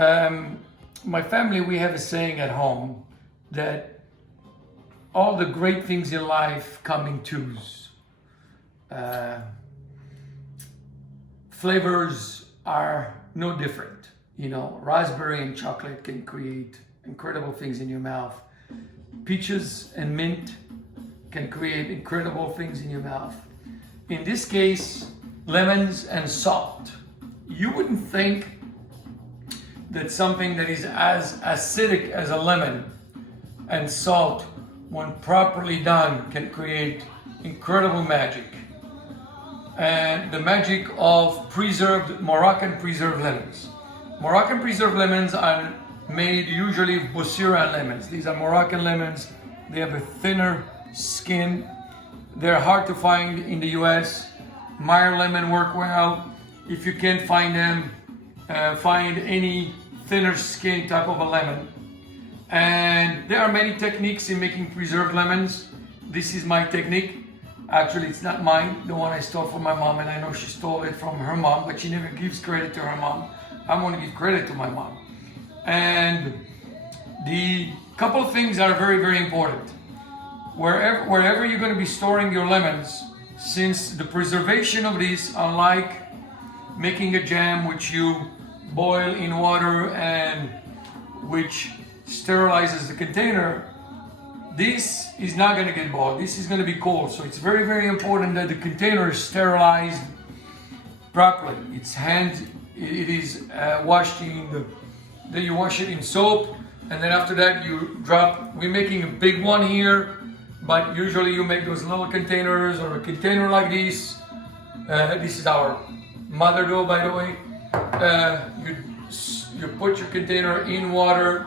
My family, we have a saying at home that all the great things in life come in twos. Flavors are no different. You know, raspberry and chocolate can create incredible things in your mouth. Peaches and mint can create incredible things in your mouth. In this case, lemons and salt. You wouldn't think that something that is as acidic as a lemon and salt, when properly done, can create incredible magic. And the magic of Moroccan preserved lemons. Moroccan preserved lemons are made usually of Busira lemons. These are Moroccan lemons. They have a thinner skin. They're hard to find in the US. Meyer lemon work well. If you can't find them, find any thinner skin type of a lemon. And there are many techniques in making preserved lemons. This is my technique. Actually, it's not mine, the one I stole from my mom, and I know she stole it from her mom, but she never gives credit to her mom. I'm going to give credit to my mom. And the couple of things are very, very important. Wherever you're going to be storing your lemons, since the preservation of these, unlike making a jam which you boil in water and which sterilizes the container, this is not going to get boiled. This is going to be cold. So it's very, very important that the container is sterilized properly. It is washed then you wash it in soap, and then after that you drop. We're making a big one here, but usually you make those little containers or a container like this. This is our mother dough, by the way. You put your container in water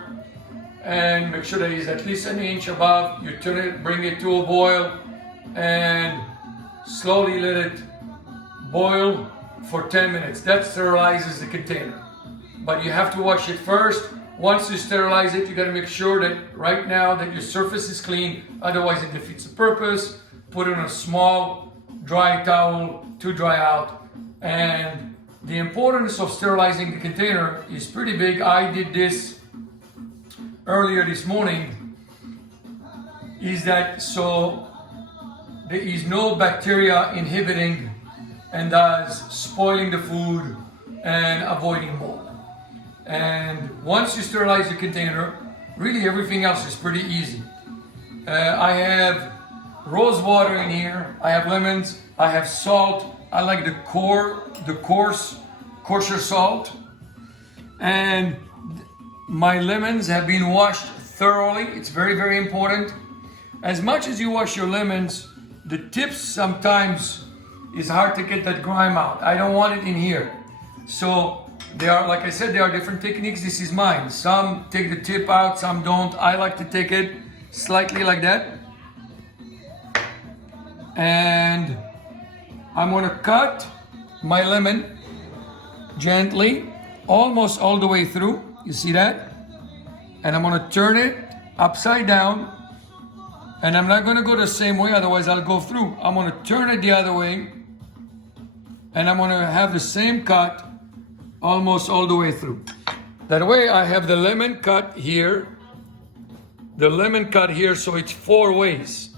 and make sure that it's at least an inch above. You turn it, bring it to a boil, and slowly let it boil for 10 minutes. That sterilizes the container. But you have to wash it first. Once you sterilize it, you got to make sure that right now that your surface is clean. Otherwise, it defeats the purpose. Put it on a small dry towel to dry out. And the importance of sterilizing the container is pretty big. I did this earlier this morning. Is that so there is no bacteria inhibiting and thus spoiling the food and avoiding mold. And once you sterilize the container, really everything else is pretty easy. I have rose water in here. I have lemons. I have salt. I like the kosher salt. And my lemons have been washed thoroughly. It's very, very important. As much as you wash your lemons, the tips sometimes is hard to get that grime out. I don't want it in here. So they are, like I said, there are different techniques. This is mine. Some take the tip out, some don't. I like to take it slightly like that. And I'm gonna cut my lemon gently, almost all the way through. You see that? And I'm gonna turn it upside down. And I'm not gonna go the same way, otherwise I'll go through. I'm gonna turn it the other way. And I'm gonna have the same cut almost all the way through. That way I have the lemon cut here, so it's 4 ways.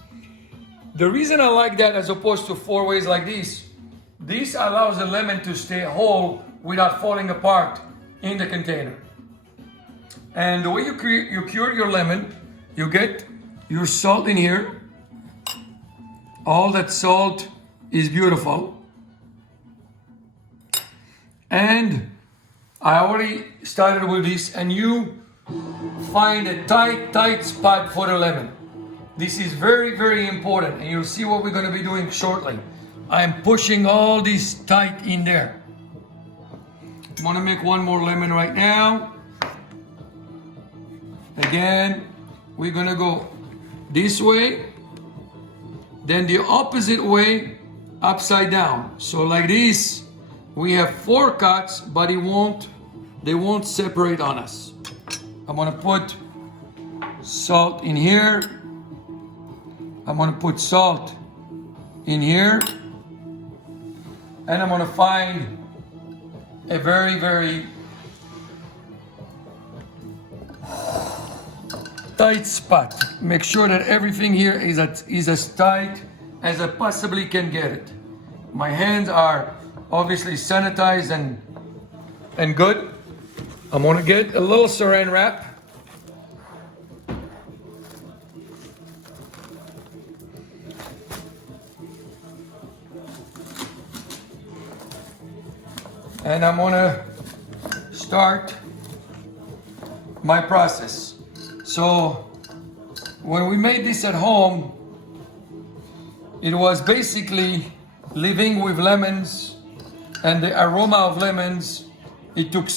The reason I like that as opposed to 4 ways like this allows the lemon to stay whole without falling apart in the container. And the way you cure your lemon, you get your salt in here. All that salt is beautiful. And I already started with this, and you find a tight spot for the lemon. This is very, very important, and you'll see what we're going to be doing shortly. I'm pushing all this tight in there. I'm going to make one more lemon right now. Again, we're going to go this way, then the opposite way, upside down. So like this, we have 4 cuts, but they won't separate on us. I'm gonna put salt in here. I'm gonna put salt in here. And I'm gonna find a very, very tight spot. Make sure that everything here is as tight as I possibly can get it. My hands are obviously sanitized and good. I'm gonna get a little saran wrap. And I'm gonna start my process. So when we made this at home, it was basically living with lemons and the aroma of lemons. It took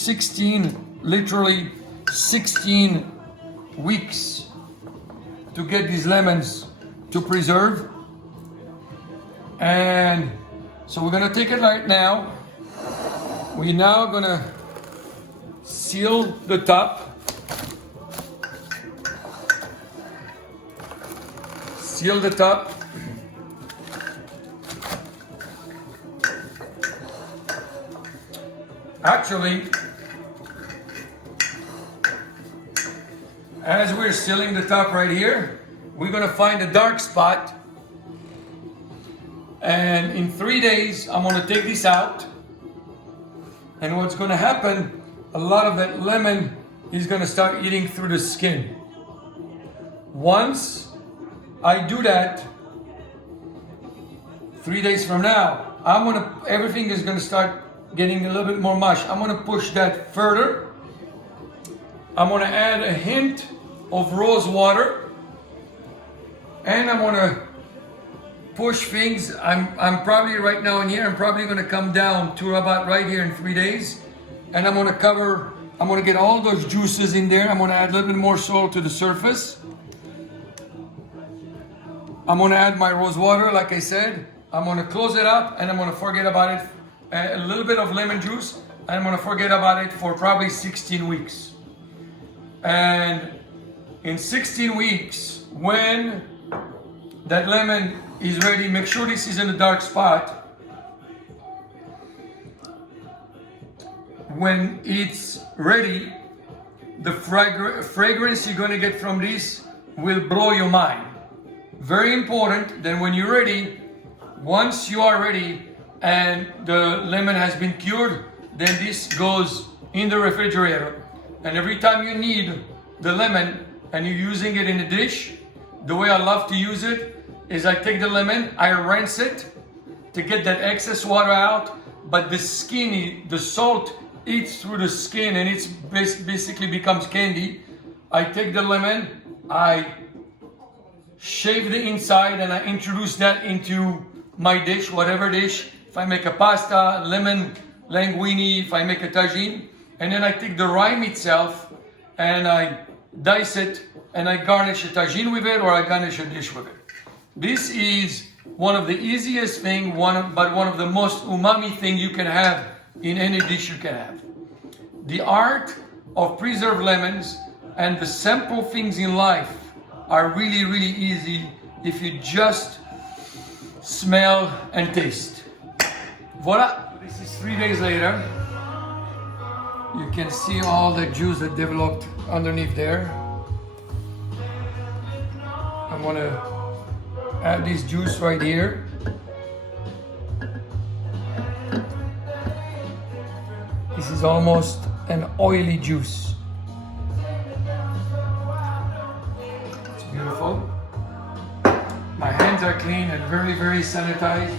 literally 16 weeks to get these lemons to preserve. And so we're gonna take it right now. We're now gonna seal the top. Seal the top. Actually, as we're sealing the top right here, we're gonna find a dark spot. And in 3 days, I'm gonna take this out. And what's gonna happen, a lot of that lemon is gonna start eating through the skin. Once I do that, 3 days from now, everything is gonna start getting a little bit more mush. I'm gonna push that further. I'm gonna add a hint of rose water. And I'm gonna push things. I'm probably right now in here, I'm probably gonna come down to about right here in 3 days. And I'm gonna get all those juices in there. I'm gonna add a little bit more salt to the surface. I'm gonna add my rose water, like I said. I'm gonna close it up and I'm gonna forget about it. A little bit of lemon juice, and I'm gonna forget about it for probably 16 weeks. And in 16 weeks, when that lemon is ready, make sure this is in a dark spot. When it's ready, the fragrance you're gonna get from this will blow your mind. Very important that when you're ready, once you are ready and the lemon has been cured, then this goes in the refrigerator. And every time you need the lemon and you're using it in a dish, the way I love to use it is I take the lemon, I rinse it to get that excess water out, but the salt eats through the skin and it basically becomes candy. I take the lemon, I shave the inside and I introduce that into my dish, whatever dish. If I make a pasta, lemon linguine, if I make a tagine, and then I take the rind itself and I dice it and I garnish a tagine with it or I garnish a dish with it. This is one of the easiest thing, but one of the most umami thing you can have in any dish you can have. The art of preserved lemons and the simple things in life are really, really easy if you just smell and taste. Voila! This is 3 days later. You can see all the juice that developed underneath there. I'm gonna add this juice right here. This is almost an oily juice. It's beautiful. My hands are clean and very, very sanitized.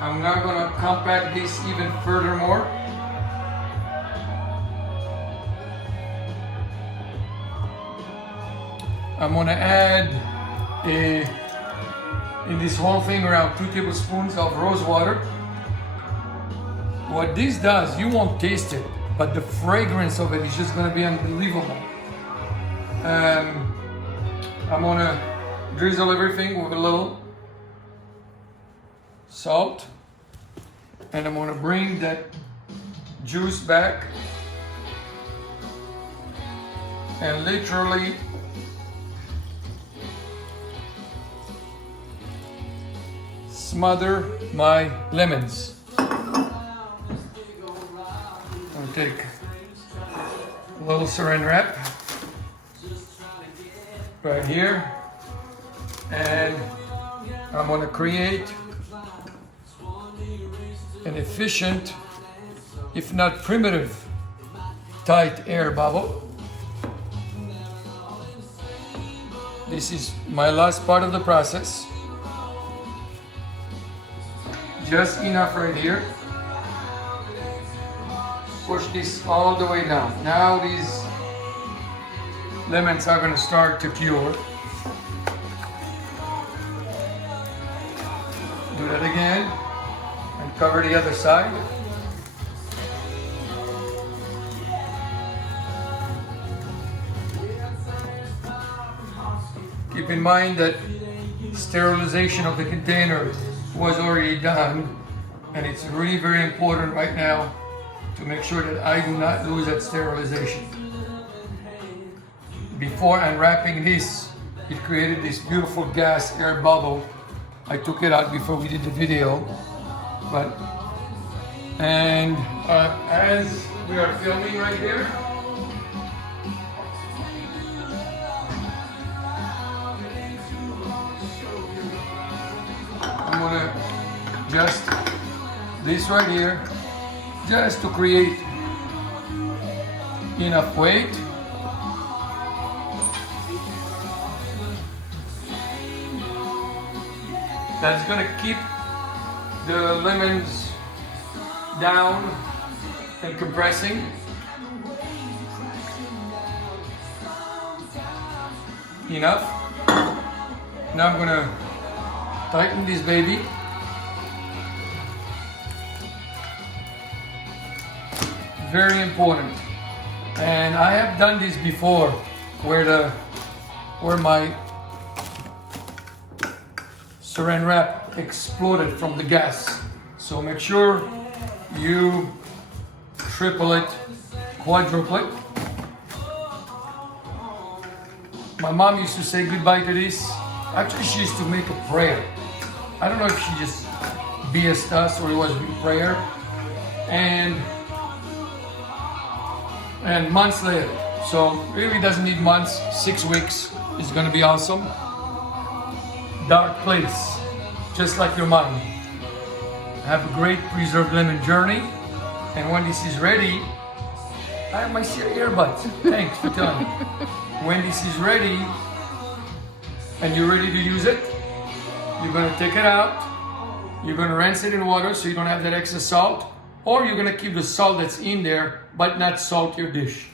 I'm now gonna compact this even furthermore. I'm gonna add in this whole thing around 2 tablespoons of rose water. What this does, you won't taste it, but the fragrance of it is just gonna be unbelievable. I'm gonna drizzle everything with a little salt, and I'm gonna bring that juice back and literally smother my lemons. I'll take a little saran wrap. right here, and I'm going to create an efficient, if not primitive, tight air bubble. This is my last part of the process. Just enough right here. Push this all the way down. Now these lemons are going to start to cure. Do that again and cover the other side. Keep in mind that sterilization of the container was already done, and it's really very important right now to make sure that I do not lose that sterilization. Before unwrapping this, it created this beautiful gas air bubble. I took it out before we did the video, as we are filming right here, I'm gonna just this right here, just to create enough weight. That's gonna keep the lemons down and compressing. Enough. Now I'm gonna tighten this baby. Very important. And I have done this before where my saran wrap exploded from the gas. So make sure you triple it, quadruple it. My mom used to say goodbye to this. Actually, she used to make a prayer. I don't know if she just BS'd us or it was a prayer. And months later, so really doesn't need months, 6 weeks is gonna be awesome. Dark place, just like your mind. Have a great preserved lemon journey, and when this is ready, I have my earbuds. Thanks for telling me. When this is ready, and you're ready to use it, you're gonna take it out, you're gonna rinse it in water so you don't have that excess salt, or you're gonna keep the salt that's in there, but not salt your dish.